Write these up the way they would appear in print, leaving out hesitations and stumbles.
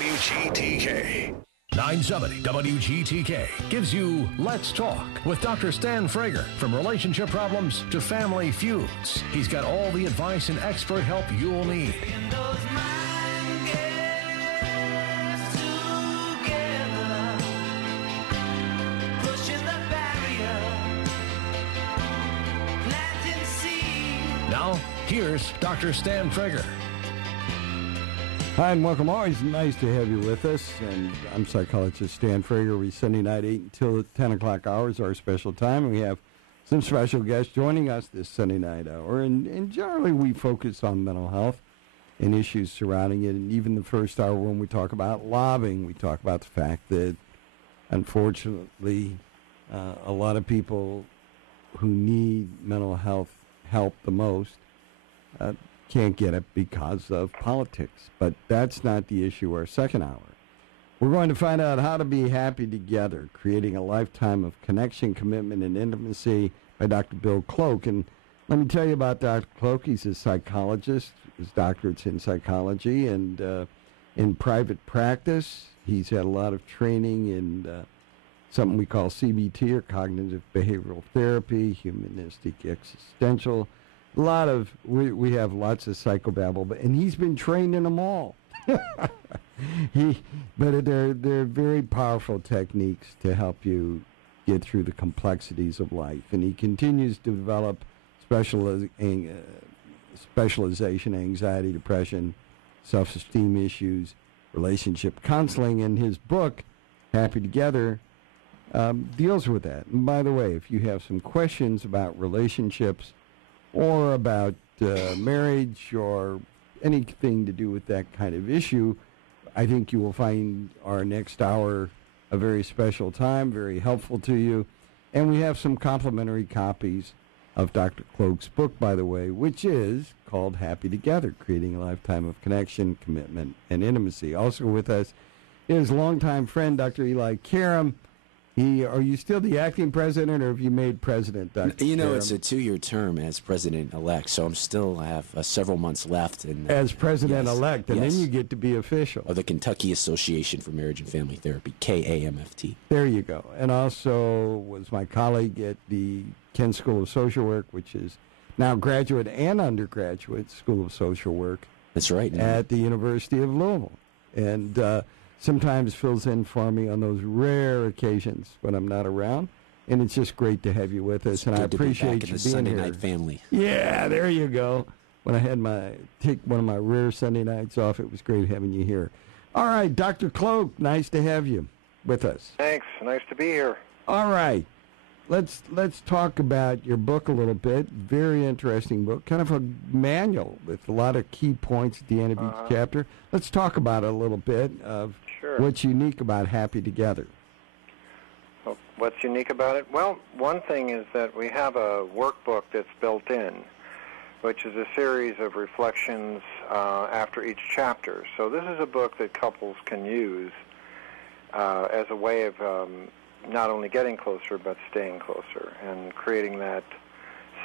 WGTK. 970 WGTK gives you Let's Talk with Dr. Stan Frager. From relationship problems to family feuds, he's got all the advice and expert help you'll need. Now, here's Dr. Stan Frager. Hi, and welcome. Always nice to have you with us. And I'm psychologist Stan Frager. We Sunday night, 8 until 10 o'clock hours, our special time. And we have some special guests joining us this Sunday night hour. And generally, we focus on mental health and issues surrounding it. And even the first hour, when we talk about lobbying, we talk about the fact that, unfortunately, a lot of people who need mental health help the most can't get it because of politics. But that's not the issue our second hour. We're going to find out how to be happy together, creating a lifetime of connection, commitment, and intimacy by Dr. Bill Cloak. And let me tell you about Dr. Cloak. He's a psychologist. His doctorate's in psychology, and in private practice, he's had a lot of training in something we call CBT, or cognitive behavioral therapy, humanistic existential. A lot of, we have lots of psychobabble, and he's been trained in them all. But they're very powerful techniques to help you get through the complexities of life. And he continues to develop specialization, anxiety, depression, self-esteem issues, relationship counseling. And his book, Happy Together, deals with that. And by the way, if you have some questions about relationships or about marriage or anything to do with that kind of issue, I think you will find our next hour a very special time, very helpful to you. And we have some complimentary copies of Dr. Cloak's book, by the way, which is called Happy Together, Creating a Lifetime of Connection, Commitment, and Intimacy. Also with us is longtime friend, Dr. Eli Karam. Are you still the acting president, or have you made president, Dr. You know, Karam? it's a 2-year term as president-elect, so I'm still have several months left. As president-elect, and yes. then you get to be official. Of the Kentucky Association for Marriage and Family Therapy, KAMFT. There you go. And also was my colleague at the Kent School of Social Work, which is now graduate and undergraduate School of Social Work. That's right. At the University of Louisville. And sometimes fills in for me on those rare occasions when I'm not around. And it's just great to have you with us. And I appreciate you being Sunday here. Night family. Yeah, there you go. When I had take one of my rare Sunday nights off, it was great having you here. All right, Dr. Cloak, nice to have you with us. Thanks. Nice to be here. All right. Let's talk about your book a little bit. Very interesting book, kind of a manual with a lot of key points at the end of each chapter. Let's talk about it a little bit of what's unique about Happy Together. Well, what's unique about it? Well, one thing is that we have a workbook that's built in, which is a series of reflections after each chapter. So this is a book that couples can use as a way of not only getting closer, but staying closer and creating that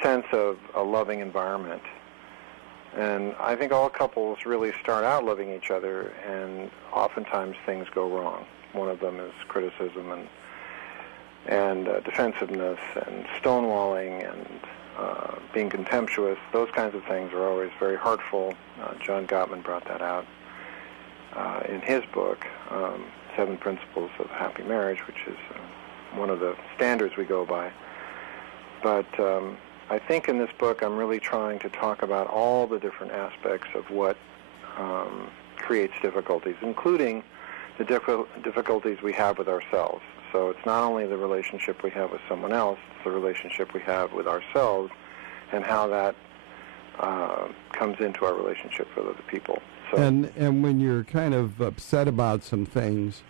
sense of a loving environment. And I think all couples really start out loving each other, and oftentimes things go wrong. One of them is criticism and defensiveness and stonewalling and being contemptuous. Those kinds of things are always very hurtful. John Gottman brought that out in his book, 7 Principles of Happy Marriage, which is one of the standards we go by. But I think in this book I'm really trying to talk about all the different aspects of what creates difficulties, including the difficulties we have with ourselves. So it's not only the relationship we have with someone else, it's the relationship we have with ourselves and how that comes into our relationship with other people. So, and when you're kind of upset about some things,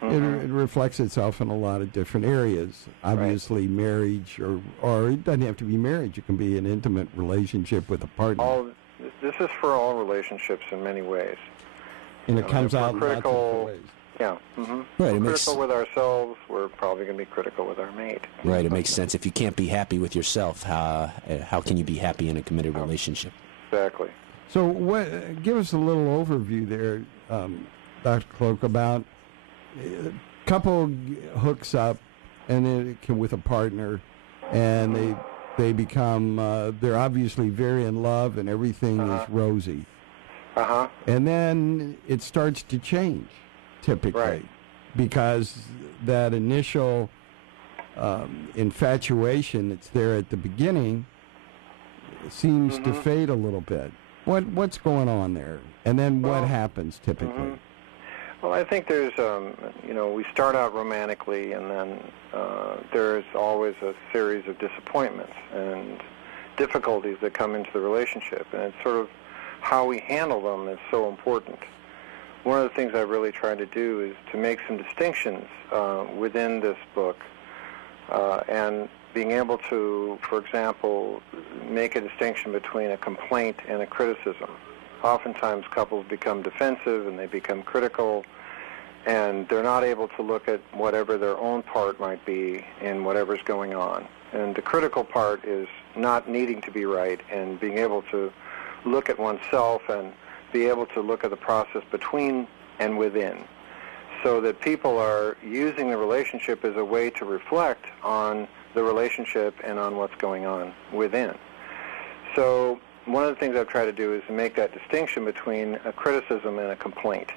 it reflects itself in a lot of different areas. Obviously, marriage, or it doesn't have to be marriage. It can be an intimate relationship with a partner. This is for all relationships in many ways. And it comes out in lots of different ways. Yeah. Right, we're critical with ourselves, we're probably going to be critical with our mate. Right, it makes sense. If you can't be happy with yourself, how can you be happy in a committed relationship? Exactly. So give us a little overview there. Dr. Cloak, about couple hooks up and then with a partner, and they become they're obviously very in love and everything is rosy. And then it starts to change, typically, because that initial infatuation that's there at the beginning seems to fade a little bit. What's going on there? And then what happens typically? Well, I think there's, we start out romantically, and then there's always a series of disappointments and difficulties that come into the relationship, and it's sort of how we handle them is so important. One of the things I really try to do is to make some distinctions within this book, and being able to, for example, make a distinction between a complaint and a criticism. Oftentimes couples become defensive and they become critical, and they're not able to look at whatever their own part might be in whatever's going on. And the critical part is not needing to be right and being able to look at oneself and be able to look at the process between and within, so that people are using the relationship as a way to reflect on the relationship and on what's going on within. So one of the things I've tried to do is to make that distinction between a criticism and a complaint.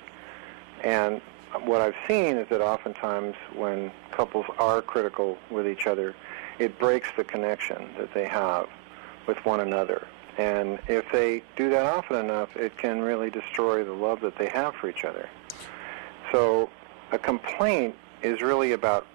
And what I've seen is that oftentimes when couples are critical with each other, it breaks the connection that they have with one another. And if they do that often enough, it can really destroy the love that they have for each other. So a complaint is really about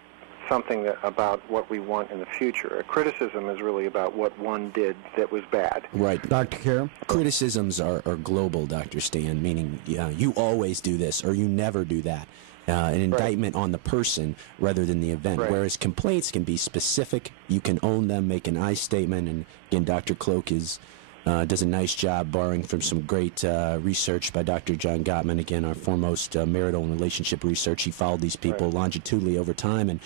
something about what we want in the future. A criticism is really about what one did that was bad. Right. Dr. Karam? Criticisms are global, Dr. Stan, meaning you always do this or you never do that. An indictment on the person rather than the event, whereas complaints can be specific. You can own them, make an I statement, and again, Dr. Cloak does a nice job borrowing from some great research by Dr. John Gottman, again, our foremost marital and relationship research. He followed these people longitudinally over time, and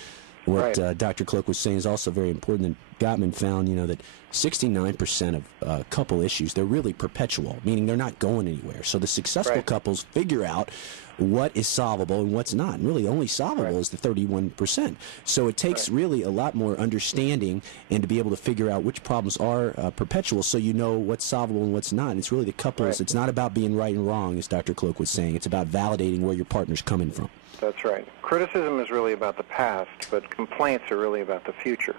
what Dr. Cloak was saying is also very important. That Gottman found, that 69% of couple issues, they're really perpetual, meaning they're not going anywhere. So the successful couples figure out what is solvable and what's not. And really, only solvable is the 31%. So it takes really a lot more understanding and to be able to figure out which problems are perpetual, so you know what's solvable and what's not. And it's really the couples. It's not about being right and wrong, as Dr. Cloak was saying. It's about validating where your partner's coming from. That's right. Criticism is really about the past, but complaints are really about the future.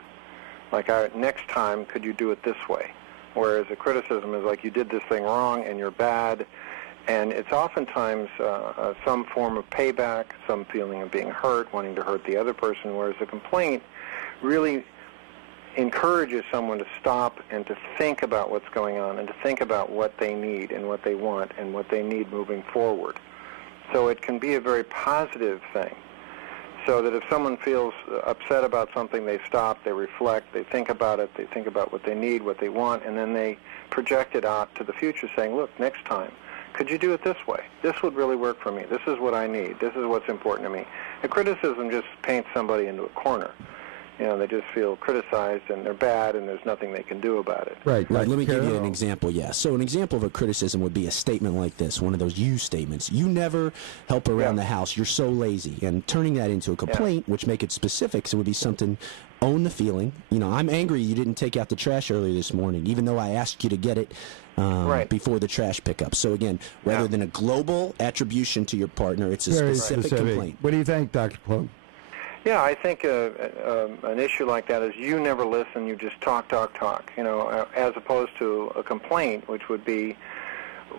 Like, next time, could you do it this way? Whereas a criticism is like, you did this thing wrong and you're bad. And it's oftentimes some form of payback, some feeling of being hurt, wanting to hurt the other person, whereas a complaint really encourages someone to stop and to think about what's going on and to think about what they need and what they want and what they need moving forward. So it can be a very positive thing, so that if someone feels upset about something, they stop, they reflect, they think about it, they think about what they need, what they want, and then they project it out to the future saying, look, next time, could you do it this way? This would really work for me. This is what I need. This is what's important to me. A criticism just paints somebody into a corner. They just feel criticized and they're bad and there's nothing they can do about it. Right. Let me give you an example. So an example of a criticism would be a statement like this, one of those you statements. You never help around the house. You're so lazy. And turning that into a complaint, which make it specific, so it would be something, own the feeling. I'm angry you didn't take out the trash earlier this morning, even though I asked you to get it before the trash pickup. So again, rather than a global attribution to your partner, it's a specific complaint. What do you think, Dr. Cloak? Yeah, I think an issue like that is you never listen, you just talk, as opposed to a complaint, which would be,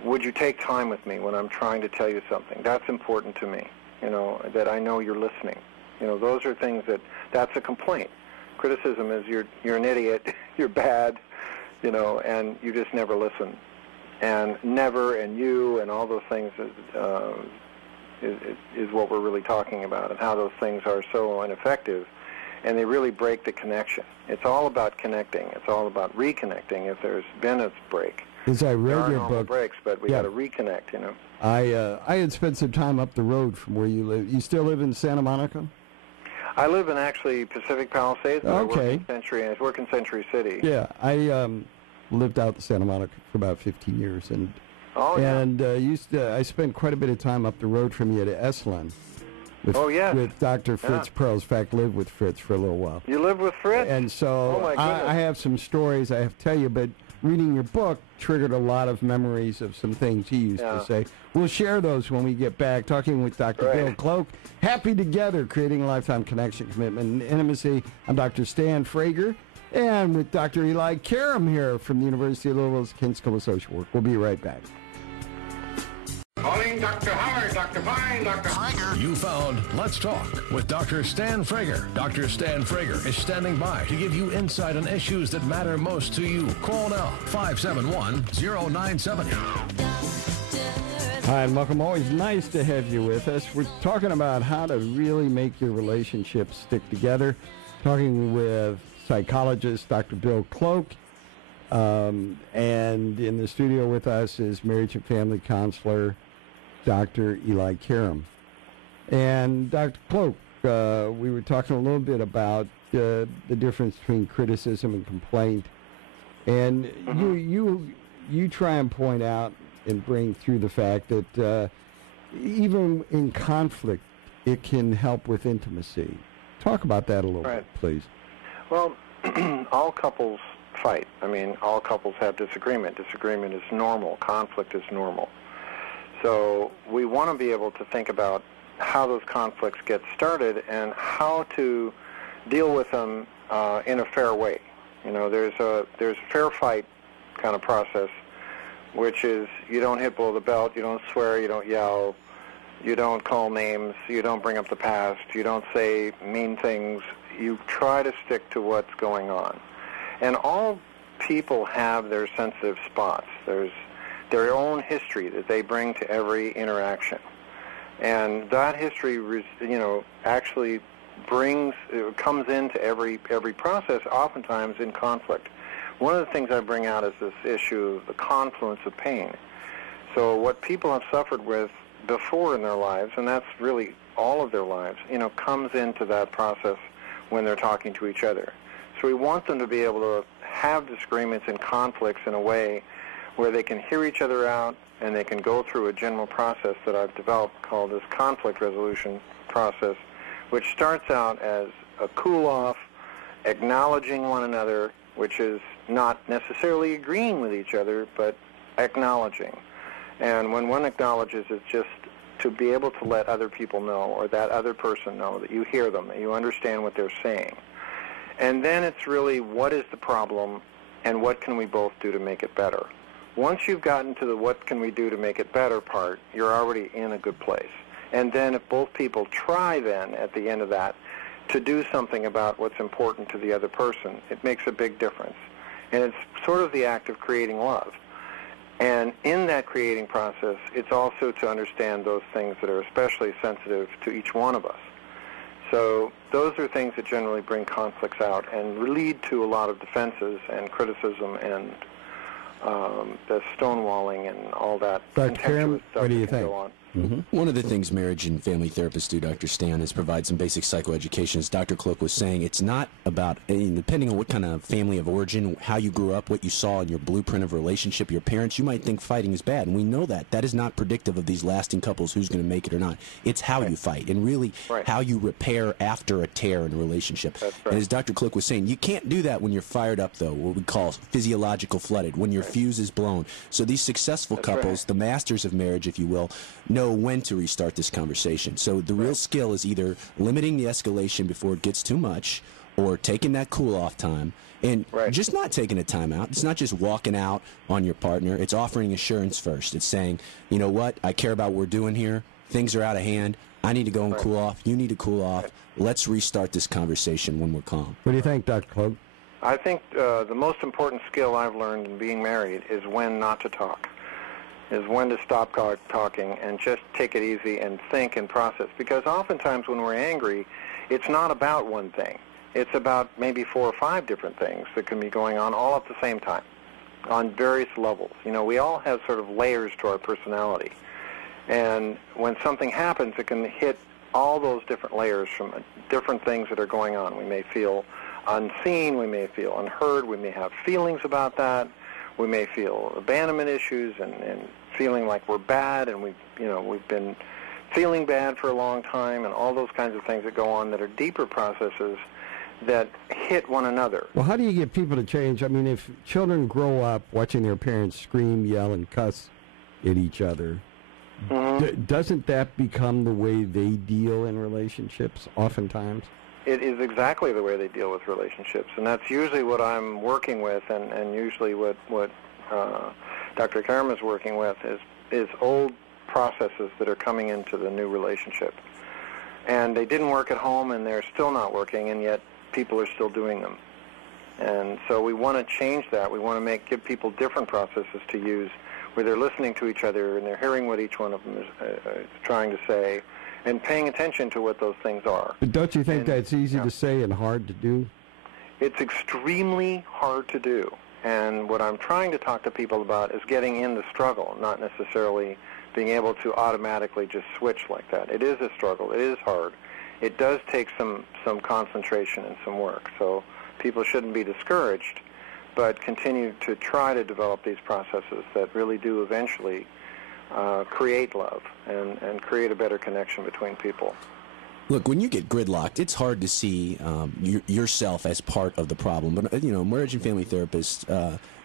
would you take time with me when I'm trying to tell you something? That's important to me, that I know you're listening. Those are things that's a complaint. Criticism is you're an idiot, you're bad, and you just never listen. And never and you and all those things is what we're really talking about, and how those things are so ineffective, and they really break the connection. It's all about connecting. It's all about reconnecting if there's been a break. As I read your book, breaks, but we got to reconnect. I had spent some time up the road from where you live. You still live in Santa Monica? I live in actually Pacific Palisades. But okay. I work in Century City. Yeah, I lived out in Santa Monica for about 15 years, and Oh, yeah. And I spent quite a bit of time up the road from you to Esalen. With Dr. Fritz Perls. In fact, lived with Fritz for a little while. You lived with Fritz? And so oh my goodness. I have some stories I have to tell you, but reading your book triggered a lot of memories of some things he used to say. We'll share those when we get back, talking with Dr. Bill Cloak. Happy Together, Creating a Lifetime Connection, Commitment, and Intimacy. I'm Dr. Stan Frager, and with Dr. Eli Karam here from the University of Louisville's King School of Social Work. We'll be right back. Calling Dr. Howard, Dr. Fine, Dr. Frager. You found Let's Talk with Dr. Stan Frager. Dr. Stan Frager is standing by to give you insight on issues that matter most to you. Call now, 571-0970. Hi, and welcome. Always nice to have you with us. We're talking about how to really make your relationships stick together. Talking with psychologist Dr. Bill Cloak. And in the studio with us is marriage and family counselor Dr. Eli Karam. And Dr. Cloak, we were talking a little bit about the difference between criticism and complaint. And you try and point out and bring through the fact that even in conflict, it can help with intimacy. Talk about that a little bit, please. Well, all couples fight. I mean, all couples have disagreement. Disagreement is normal. Conflict is normal. So we want to be able to think about how those conflicts get started and how to deal with them in a fair way. You know, there's a fair fight kind of process, which is you don't hit below the belt, you don't swear, you don't yell, you don't call names, you don't bring up the past, you don't say mean things. You try to stick to what's going on. And all people have their sensitive spots. There's their own history that they bring to every interaction. And that history, actually comes into every process, oftentimes in conflict. One of the things I bring out is this issue of the confluence of pain. So what people have suffered with before in their lives, and that's really all of their lives, comes into that process when they're talking to each other. So we want them to be able to have disagreements and conflicts in a way where they can hear each other out and they can go through a general process that I've developed called this conflict resolution process, which starts out as a cool-off, acknowledging one another, which is not necessarily agreeing with each other, but acknowledging. And when one acknowledges, it's just to be able to let other people know, or that other person know, that you hear them, that you understand what they're saying. And then it's really, what is the problem, and what can we both do to make it better? Once you've gotten to the what can we do to make it better part, you're already in a good place. And then if both people try then, at the end of that, to do something about what's important to the other person, it makes a big difference. And it's sort of the act of creating love. And in that creating process, it's also to understand those things that are especially sensitive to each one of us. So those are things that generally bring conflicts out and lead to a lot of defenses and criticism and the stonewalling and all that contemptuous stuff what do you that can think? go on. Mm-hmm. One of the things marriage and family therapists do, Dr. Stan, is provide some basic psychoeducation. As Dr. Cloak was saying, it's not about, depending on what kind of family of origin, how you grew up, what you saw in your blueprint of relationship, your parents, you might think fighting is bad, and we know that. That is not predictive of these lasting couples, who's going to make it or not. It's how you fight, and really how you repair after a tear in a relationship. That's right. And as Dr. Cloak was saying, you can't do that when you're fired up, though, what we call physiological flooded, when your fuse is blown. So these successful couples, the masters of marriage, if you will, know when to restart this conversation. So the real skill is either limiting the escalation before it gets too much, or taking that cool-off time, and just not taking a time out. It's not just walking out on your partner. It's offering assurance first. It's saying, you know what, I care about what we're doing here. Things are out of hand. I need to go and cool off. You need to cool off. Let's restart this conversation when we're calm. What do you think, Dr. Cloak? I think the most important skill I've learned in being married is when not to talk, is when to stop talking and just take it easy and think and process. Because oftentimes when we're angry, it's not about one thing. It's about maybe 4 or 5 different things that can be going on all at the same time on various levels. You know, we all have sort of layers to our personality. And when something happens, it can hit all those different layers from different things that are going on. We may feel unseen, we may feel unheard, we may have feelings about that, we may feel abandonment issues and feeling like we're bad, and we've been feeling bad for a long time, and all those kinds of things that go on that are deeper processes that hit one another. Well, how do you get people to change? I mean, if children grow up watching their parents scream, yell, and cuss at each other, doesn't that become the way they deal in relationships oftentimes? It is exactly the way they deal with relationships, and that's usually what I'm working with, and usually what Dr. Karam is working with is old processes that are coming into the new relationship. And they didn't work at home, and they're still not working, and yet people are still doing them. And so we want to change that. We want to give people different processes to use where they're listening to each other and they're hearing what each one of them is trying to say and paying attention to what those things are. But don't you think that's easy to say and hard to do? It's extremely hard to do. And what I'm trying to talk to people about is getting in the struggle, not necessarily being able to automatically just switch like that. It is a struggle. It is hard. It does take some concentration and some work. So people shouldn't be discouraged, but continue to try to develop these processes that really do eventually create love and create a better connection between people. Look, when you get gridlocked, it's hard to see yourself as part of the problem. But, marriage and family therapists,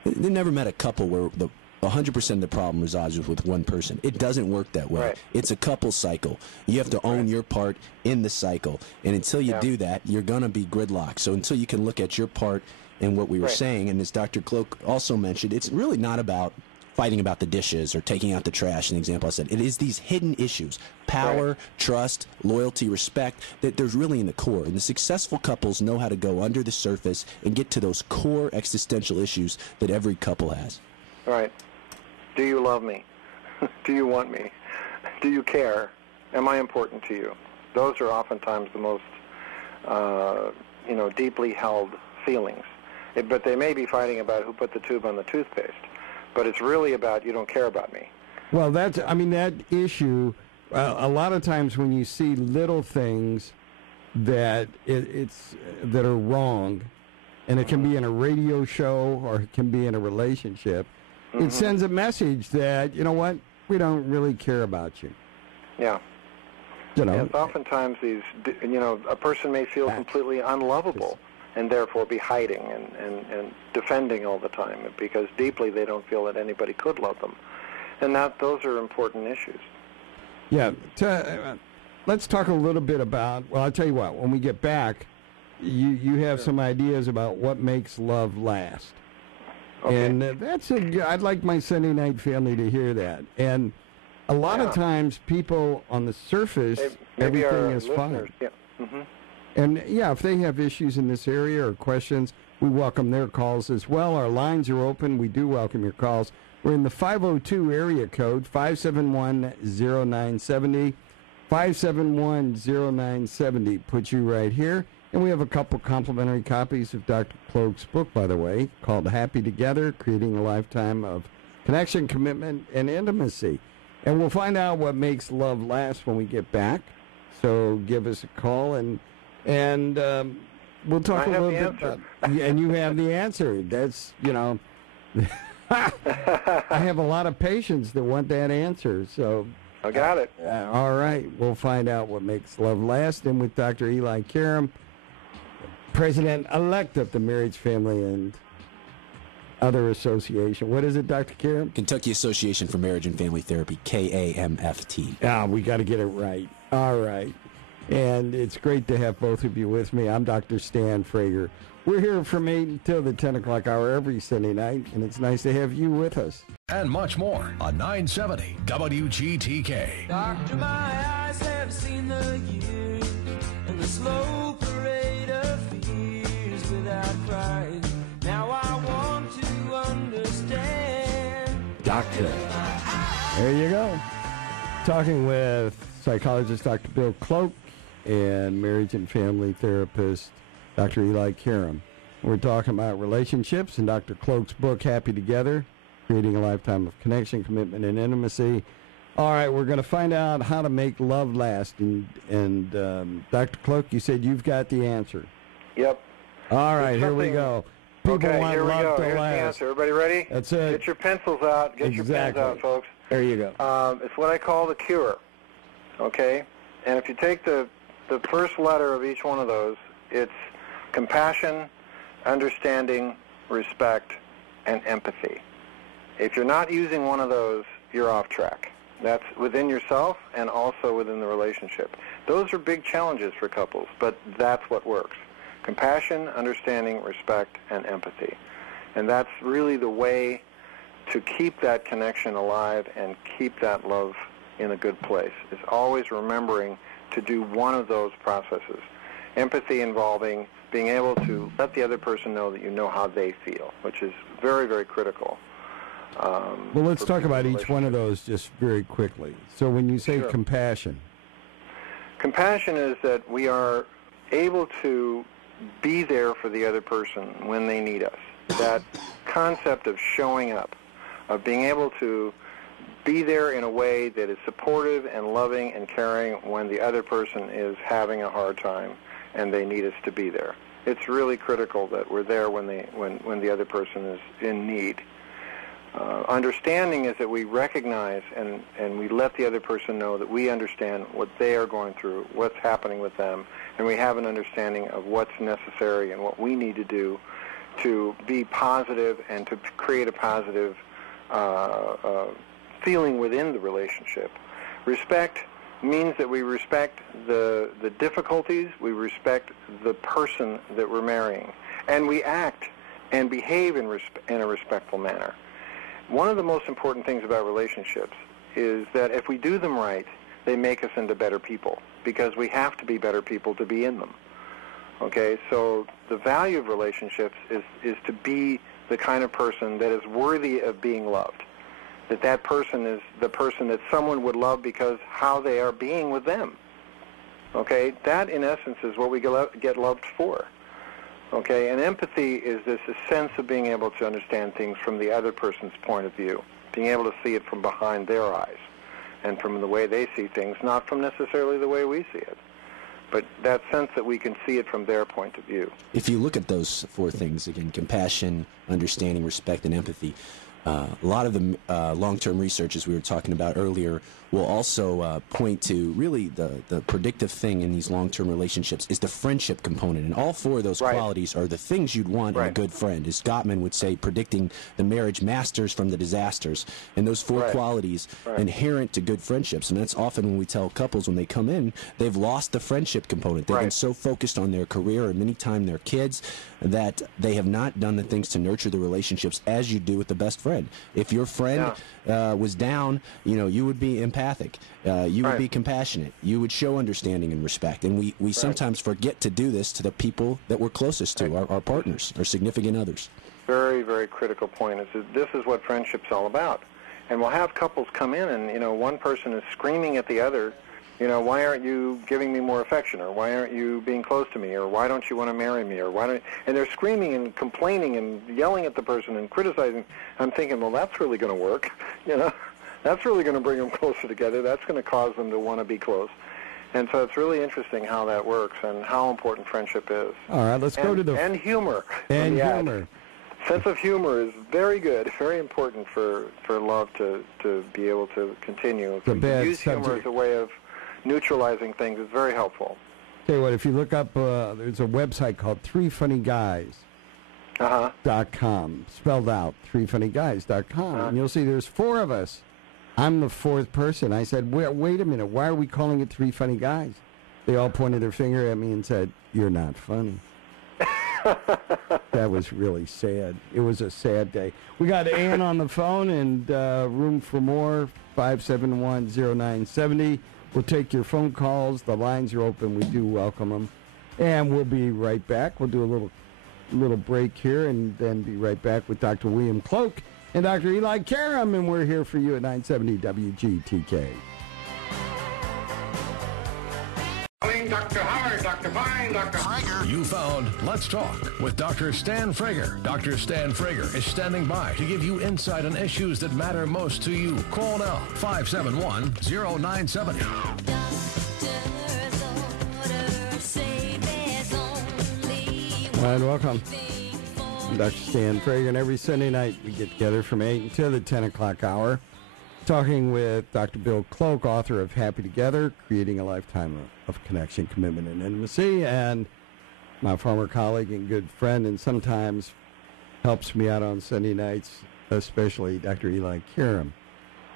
they never met a couple where 100% of the problem resides with one person. It doesn't work that way. Right. It's a couple cycle. You have to own your part in the cycle. And until you do that, you're going to be gridlocked. So until you can look at your part in what we were saying, and as Dr. Cloak also mentioned, it's really not about fighting about the dishes or taking out the trash, an example I said. It is these hidden issues, power, trust, loyalty, respect, that there's really in the core. And the successful couples know how to go under the surface and get to those core existential issues that every couple has. Right. Do you love me? Do you want me? Do you care? Am I important to you? Those are oftentimes the most, deeply held feelings. But they may be fighting about who put the tube on the toothpaste. But it's really about you don't care about me. Well, that issue, a lot of times when you see little things that that are wrong, and it can be in a radio show or it can be in a relationship, it sends a message that, you know what, we don't really care about you. Yeah. Yes, oftentimes a person may feel completely unlovable and therefore be hiding and defending all the time because deeply they don't feel that anybody could love them. And those are important issues. Yeah. Let's talk a little bit about, well, I'll tell you what, when we get back, you have some ideas about what makes love last. Okay. And I'd like my Sunday night family to hear that. And a lot of times people on the surface, everything is fine. Yeah. Mm-hmm. And, if they have issues in this area or questions, we welcome their calls as well. Our lines are open. We do welcome your calls. We're in the 502 area code, 571-0970. 571-0970 puts you right here. And we have a couple complimentary copies of Dr. Cloak's book, by the way, called Happy Together, Creating a Lifetime of Connection, Commitment, and Intimacy. And we'll find out what makes love last when we get back. So give us a call, and we'll talk a little bit about it. And you have the answer. That's, I have a lot of patients that want that answer. So I got it. All right. We'll find out what makes love last. And with Dr. Eli Karam, President-elect of the Marriage, Family, and Other Association. What is it, Dr. Karam? Kentucky Association for Marriage and Family Therapy, KAMFT. We got to get it right. All right. And it's great to have both of you with me. I'm Dr. Stan Frager. We're here from 8 until the 10 o'clock hour every Sunday night, and it's nice to have you with us. And much more on 970 WGTK. Doctor, my eyes have seen the years and the slow parade of fears without crying. Now I want to understand. Doctor. There you go. Talking with psychologist Dr. Bill Cloak and marriage and family therapist Dr. Eli Karam. We're talking about relationships and Dr. Cloak's book, Happy Together, Creating a Lifetime of Connection, Commitment, and Intimacy. All right, we're going to find out how to make love last. And Dr. Cloak, you said you've got the answer. Yep. All right, here we go. People want here we love go. to Here's last. the answer. Everybody ready? That's it. Get your pencils out. Get your pens out, folks. There you go. It's what I call the cure, okay? And if you take the first letter of each one of those, it's compassion, understanding, respect, and empathy. If you're not using one of those, you're off track. That's within yourself and also within the relationship. Those are big challenges for couples, but that's what works. Compassion, understanding, respect, and empathy. And that's really the way to keep that connection alive and keep that love in a good place. Is always remembering to do one of those processes. Empathy involving being able to let the other person know that you know how they feel, which is very, very critical. Well, let's talk about each one of those just very quickly. So when you say compassion. Compassion is that we are able to be there for the other person when they need us. That concept of showing up, of being able to be there in a way that is supportive and loving and caring when the other person is having a hard time and they need us to be there. It's really critical that we're there when the other person is in need. Understanding is that we recognize and we let the other person know that we understand what they are going through, what's happening with them, and we have an understanding of what's necessary and what we need to do to be positive and to create a positive feeling within the relationship. Respect means that we respect the difficulties, we respect the person that we're marrying, and we act and behave in a respectful manner. One of the most important things about relationships is that if we do them right, they make us into better people, because we have to be better people to be in them. Okay, so the value of relationships is to be the kind of person that is worthy of being loved. That person is the person that someone would love because how they are being with them. Okay, that in essence is what we get loved for. Okay, and empathy is this sense of being able to understand things from the other person's point of view, being able to see it from behind their eyes and from the way they see things, not from necessarily the way we see it, but that sense that we can see it from their point of view. If you look at those four things, again, compassion, understanding, respect, and empathy, a lot of the long-term research, as we were talking about earlier, will also point to really the predictive thing in these long-term relationships is the friendship component. And all four of those qualities are the things you'd want in a good friend. As Gottman would say, predicting the marriage masters from the disasters. And those four qualities inherent to good friendships. And that's often when we tell couples when they come in, they've lost the friendship component. They've been so focused on their career and many times their kids that they have not done the things to nurture the relationships as you do with the best friend. If your friend was down, you would be empathic. You would be compassionate. You would show understanding and respect. And we sometimes forget to do this to the people that we're closest to, our partners, our significant others. Very, very critical point. This is what friendship's all about. And we'll have couples come in and, one person is screaming at the other, why aren't you giving me more affection? Or why aren't you being close to me? Or why don't you want to marry me? Or and they're screaming and complaining and yelling at the person and criticizing. I'm thinking, well, that's really going to work. That's really going to bring them closer together. That's going to cause them to want to be close. And so it's really interesting how that works and how important friendship is. All right, let's go to the... And humor. And humor. Sense of humor is very good, very important for love to be able to continue. If we use humor as a way of neutralizing things, is very helpful. Tell you what, if you look up, there's a website called threefunnyguys.com, spelled out, threefunnyguys.com, and you'll see there's four of us. I'm the fourth person. I said, wait a minute, why are we calling it Three Funny Guys? They all pointed their finger at me and said, you're not funny. That was really sad. It was a sad day. We got Ann on the phone and room for more, 571-0970. We'll take your phone calls. The lines are open. We do welcome them. And we'll be right back. We'll do a little break here and then be right back with Dr. William Cloak and Dr. Eli Karam, and we're here for you at 970 WGTK. Dr. Howard, Dr. Vine, Dr. Frager. You found Let's Talk with Dr. Stan Frager. Dr. Stan Frager is standing by to give you insight on issues that matter most to you. Call now, 571-0970. All right, welcome. I'm Dr. Stan Frager, and every Sunday night we get together from 8 until the 10 o'clock hour. Talking with Dr. Bill Cloak, author of Happy Together, Creating a Lifetime of Connection, Commitment, and Intimacy, and my former colleague and good friend, and sometimes helps me out on Sunday nights, especially Dr. Eli Karam.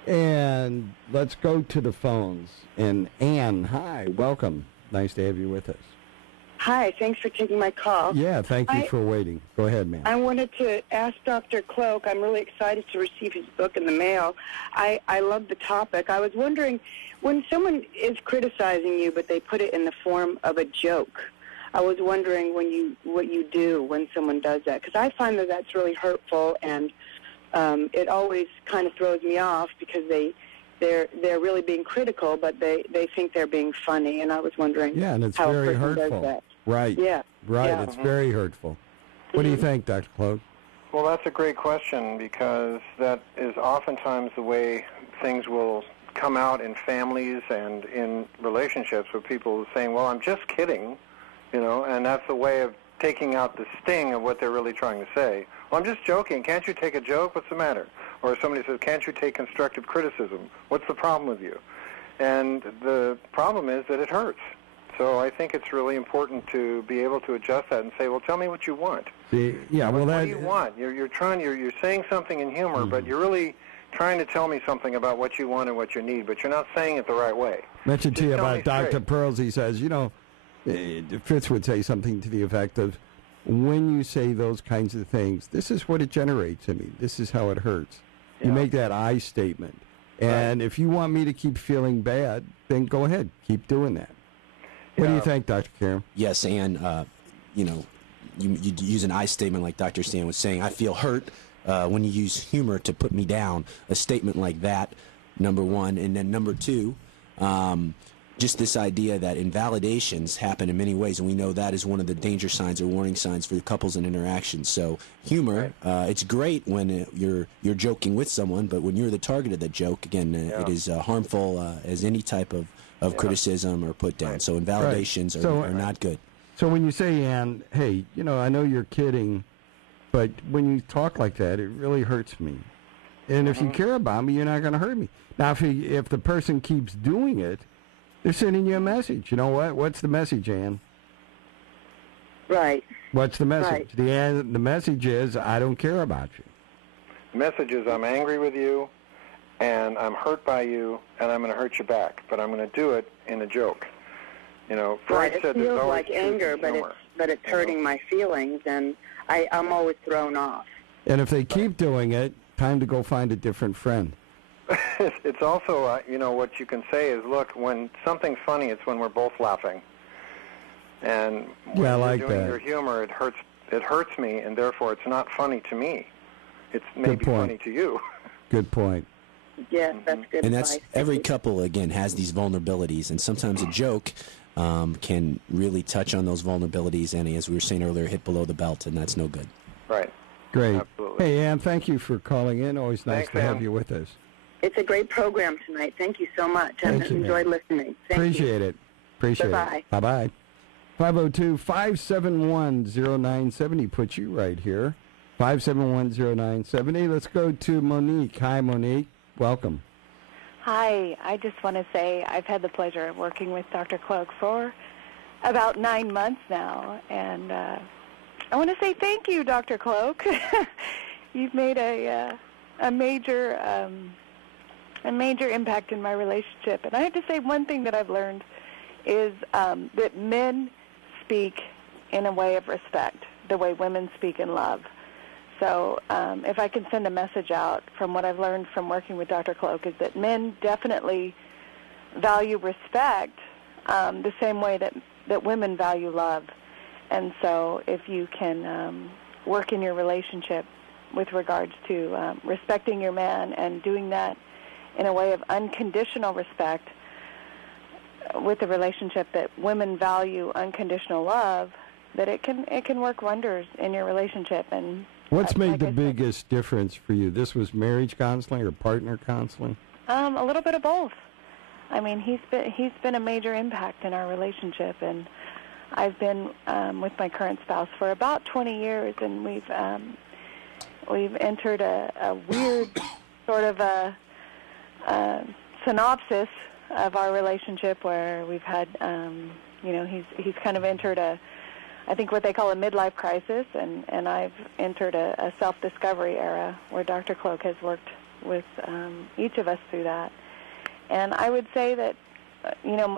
And let's go to the phones. And Ann, hi, welcome. Nice to have you with us. Hi, thanks for taking my call. Yeah, thank you for waiting. Go ahead, ma'am. I wanted to ask Dr. Cloak, I'm really excited to receive his book in the mail. I love the topic. I was wondering, when someone is criticizing you, but they put it in the form of a joke, I was wondering what you do when someone does that, because I find that that's really hurtful, and it always kind of throws me off because they're really being critical, but they think they're being funny, and I was wondering and it's how very a person hurtful. does that. Right. Yeah. Right. Yeah. It's very hurtful. What do you think, Dr. Cloak? Well, that's a great question, because that is oftentimes the way things will come out in families and in relationships, with people saying, well, I'm just kidding, and that's the way of taking out the sting of what they're really trying to say. Well, I'm just joking. Can't you take a joke? What's the matter? Or somebody says, can't you take constructive criticism? What's the problem with you? And the problem is that it hurts. So I think it's really important to be able to adjust that and say, well, tell me what you want. What do you want? You're saying something in humor, but you're really trying to tell me something about what you want and what you need, but you're not saying it the right way. Mentioned to you about Dr. straight. Pearls. He says, Fitz would say something to the effect of, when you say those kinds of things, this is what it generates in me. This is how it hurts. Yeah. You make that I statement. And if you want me to keep feeling bad, then go ahead. Keep doing that. What do you think, Dr. Karam? Yes, and, you use an I statement like Dr. Stan was saying. I feel hurt when you use humor to put me down. A statement like that, number one. And then number two, just this idea that invalidations happen in many ways, and we know that is one of the danger signs or warning signs for couples and interactions. So humor, it's great when you're joking with someone, but when you're the target of the joke, again, it is harmful as any type of criticism or put down. So invalidations are not good. So when you say, Ann, hey, I know you're kidding, but when you talk like that, it really hurts me. And if you care about me, you're not going to hurt me. Now, if the person keeps doing it, they're sending you a message. You know what? What's the message, Ann? Right. What's the message? Right. The message is, I don't care about you. The message is, I'm angry with you, and I'm hurt by you, and I'm going to hurt you back, but I'm going to do it in a joke. Freud said it feels like anger, but it's hurting my feelings, and I'm always thrown off. And if they keep doing it, time to go find a different friend. It's also, what you can say is, look, when something's funny, it's when we're both laughing. And when you're doing your humor, it hurts me, and therefore it's not funny to me. It's maybe funny to you. Good point. Yes, that's good And advice. that's every couple, again, has these vulnerabilities, and sometimes a joke can really touch on those vulnerabilities, and as we were saying earlier, hit below the belt, and that's no good. Right. Great. Absolutely. Hey, Ann, thank you for calling in. Always nice to have you with us. It's a great program tonight. Thank you so much. I've enjoyed listening. Appreciate it. Bye-bye. Bye-bye. 502-571-0970 puts you right here. 571-0970. Let's go to Monique. Hi, Monique. Welcome. Hi. I just want to say I've had the pleasure of working with Dr. Cloak for about 9 months now, and I want to say thank you, Dr. Cloak. You've made a major impact in my relationship. And I have to say, one thing that I've learned is that men speak in a way of respect, the way women speak in love. So if I can send a message out from what I've learned from working with Dr. Cloak, is that men definitely value respect the same way that women value love. And so if you can work in your relationship with regards to respecting your man and doing that in a way of unconditional respect with a relationship that women value unconditional love, that it can work wonders in your relationship. And what's made the biggest difference for you? This was marriage counseling or partner counseling? A little bit of both. I mean, he's been a major impact in our relationship, and I've been with my current spouse for about 20 years, and we've entered a weird sort of a synopsis of our relationship, where we've had, he's kind of entered I think what they call a midlife crisis, and I've entered a self-discovery era where Dr. Cloak has worked with each of us through that. And I would say that,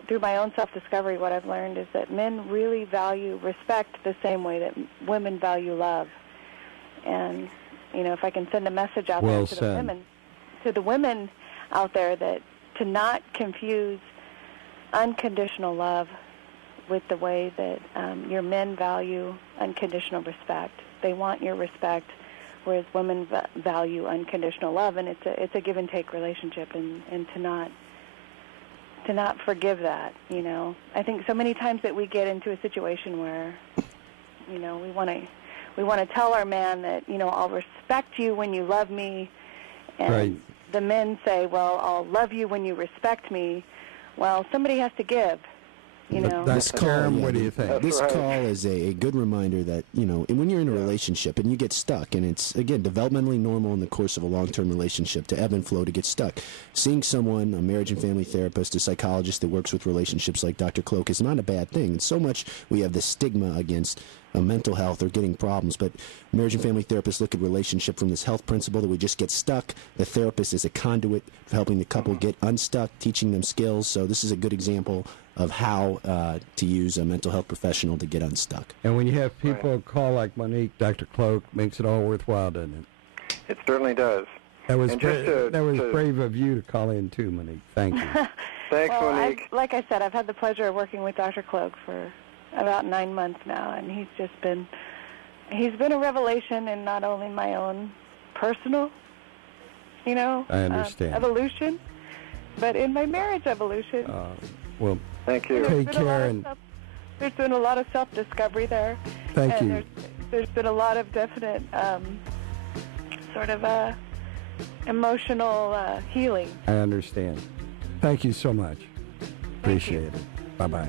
through my own self-discovery, what I've learned is that men really value respect the same way that women value love. And, if I can send a message out there to the women out there, that to not confuse unconditional love with the way that your men value unconditional respect. They want your respect, whereas women value unconditional love, and it's a give and take relationship, and to not forgive that. I think so many times that we get into a situation where we want to tell our man that I'll respect you when you love me, and right. The men say, well, I'll love you when you respect me. Well, somebody has to give. That's Karam. What do you think? This call is a good reminder that, when you're in a relationship and you get stuck, and it's, again, developmentally normal in the course of a long-term relationship to ebb and flow, to get stuck. Seeing someone, a marriage and family therapist, a psychologist that works with relationships like Dr. Cloak is not a bad thing. And so much we have this stigma against mental health or getting problems, but marriage and family therapists look at relationship from this health principle that we just get stuck. The therapist is a conduit for helping the couple get unstuck, teaching them skills. So this is a good example of how to use a mental health professional to get unstuck. And when you have people call like Monique, Dr. Cloak makes it all worthwhile, doesn't it? It certainly does. That was brave of you to call in too, Monique. Thank you. Thanks, Monique. Like I said, I've had the pleasure of working with Dr. Cloak for about 9 months now, and he's been a revelation in not only my own personal, I understand. evolution, but in my marriage evolution. Well, thank you. Take care. There's been a lot of self-discovery there. Thank you. There's been a lot of definite sort of emotional healing. I understand. Thank you so much. Appreciate it. Bye-bye.